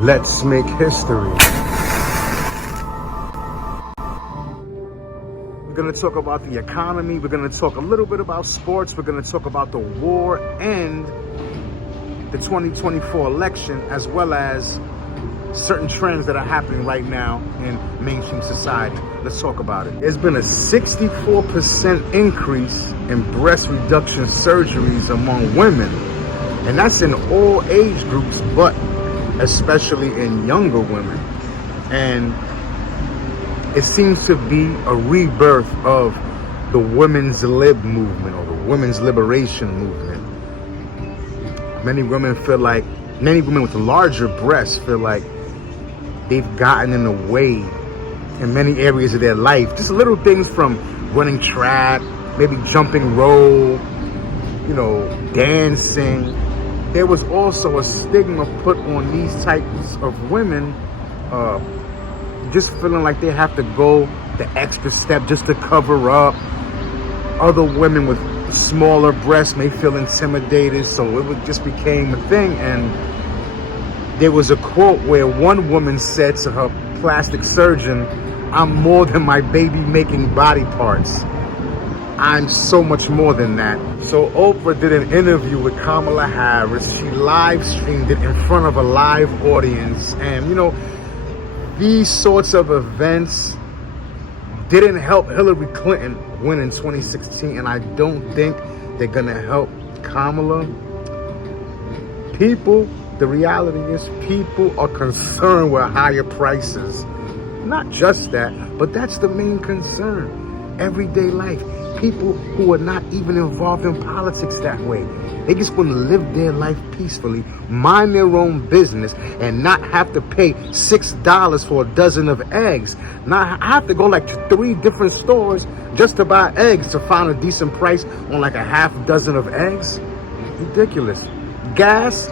Let's make history. We're going to talk about the economy. We're going to talk a little bit about sports. We're going to talk about the war and the 2024 election, as well as certain trends that are happening right now in mainstream society. Let's talk about it. There's been a 64% increase in breast reduction surgeries among women, and that's in all age groups, but especially in younger women. And it seems to be a rebirth of the women's lib movement, or the women's liberation movement. Many women with larger breasts feel like they've gotten in the way in many areas of their life. Just little things from running track, maybe jumping rope, dancing. There was also a stigma put on these types of women, just feeling like they have to go the extra step just to cover up. Other women with smaller breasts may feel intimidated, so it just became a thing. And there was a quote where one woman said to her plastic surgeon, "I'm more than my baby-making body parts. I'm so much more than that." So Oprah did an interview with Kamala Harris. She live streamed it in front of a live audience. And, these sorts of events didn't help Hillary Clinton win in 2016. And I don't think they're going to help Kamala. The reality is people are concerned with higher prices. Not just that, but that's the main concern. Everyday life. People who are not even involved in politics that way. They just want to live their life peacefully, mind their own business, and not have to pay $6 for a dozen of eggs. Not have to go to 3 different stores just to buy eggs to find a decent price on a half dozen of eggs. Ridiculous. Gas,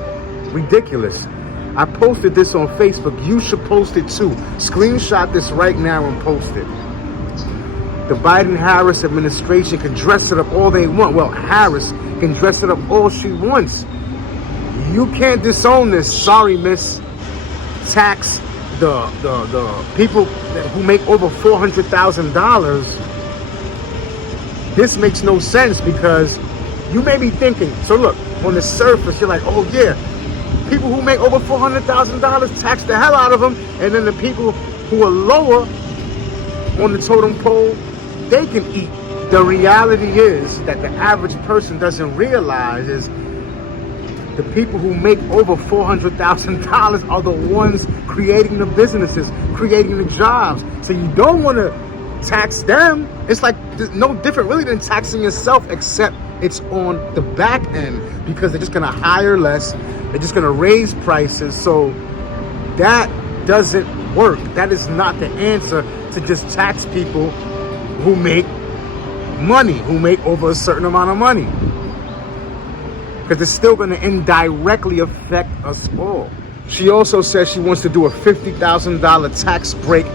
ridiculous. I posted this on Facebook. You should post it too. Screenshot this right now and post it. The Biden-Harris administration can dress it up all they want. Well, Harris can dress it up all she wants. You can't disown this. Sorry, miss. Tax the people who make over $400,000. This makes no sense, because you may be thinking, so look, on the surface, you're like, oh yeah, people who make over $400,000, tax the hell out of them, and then the people who are lower on the totem pole, they can eat. The reality is that the average person doesn't realize is the people who make over $400,000 are the ones creating the businesses, creating the jobs. So you don't want to tax them. It's no different really than taxing yourself, except it's on the back end, because they're just going to hire less. They're just going to raise prices. So that doesn't work. That is not the answer, to just tax people who make money, who make over a certain amount of money, because it's still going to indirectly affect us all. She also says she wants to do a $50,000 tax break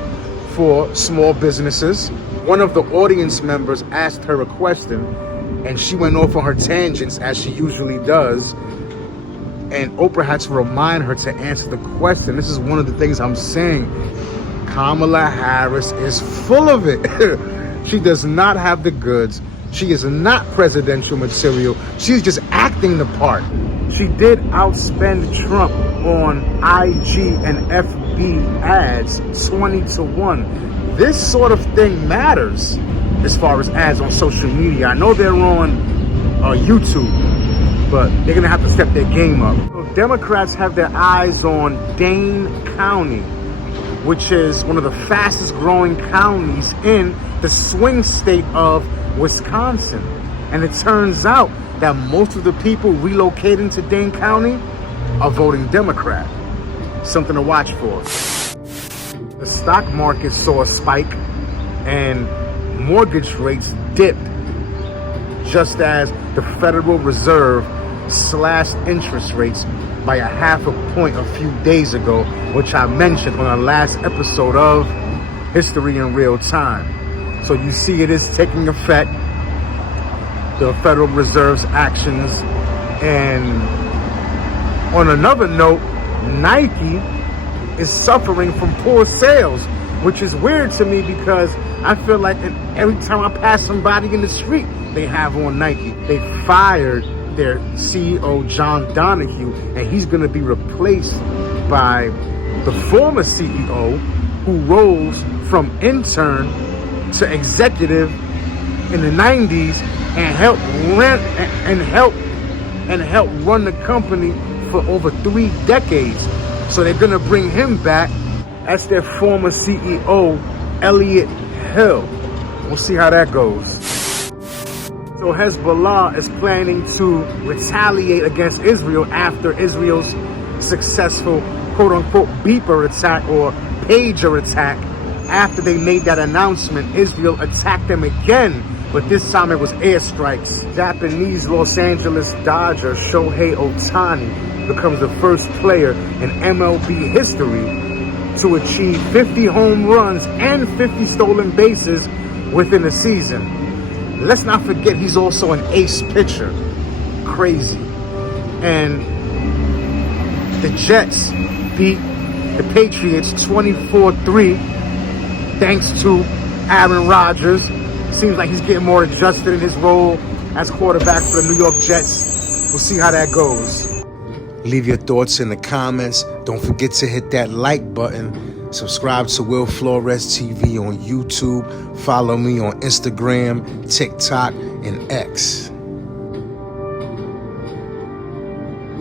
for small businesses. One of the audience members asked her a question, and she went off on her tangents, as she usually does, and Oprah had to remind her to answer the question. This is one of the things I'm saying. Kamala Harris is full of it. She does not have the goods. She is not presidential material. She's just acting the part. She did outspend Trump on IG and FB ads 20-1. This sort of thing matters as far as ads on social media. I know they're on YouTube, but they're going to have to step their game up. So Democrats have their eyes on Dane County, which is one of the fastest growing counties in the swing state of Wisconsin. And it turns out that most of the people relocating to Dane County are voting Democrat. Something to watch for. The stock market saw a spike and mortgage rates dipped, just as the Federal Reserve slashed interest rates by a half a point a few days ago, which I mentioned on our last episode of History in Real Time. So you see it is taking effect, the Federal Reserve's actions. And on another note, Nike is suffering from poor sales, which is weird to me because I feel like every time I pass somebody in the street, they have on Nike. They fired their CEO, John Donahue, and he's going to be replaced by the former CEO who rose from intern to executive in the 90s and helped run the company for over 3 decades. So they're going to bring him back as their former CEO, Elliot Hill. We'll see how that goes. So Hezbollah is planning to retaliate against Israel after Israel's successful quote-unquote beeper attack or pager attack. After they made that announcement, Israel attacked them again, but this time it was airstrikes. Japanese Los Angeles Dodger Shohei Ohtani becomes the first player in MLB history to achieve 50 home runs and 50 stolen bases within a season. Let's not forget he's also an ace pitcher. Crazy. And the Jets beat the Patriots 24-3 thanks to Aaron Rodgers. Seems like he's getting more adjusted in his role as quarterback for the New York Jets. We'll see how that goes. Leave your thoughts in the comments. Don't forget to hit that like button. Subscribe to Will Flores TV on YouTube. Follow me on Instagram, TikTok, and X.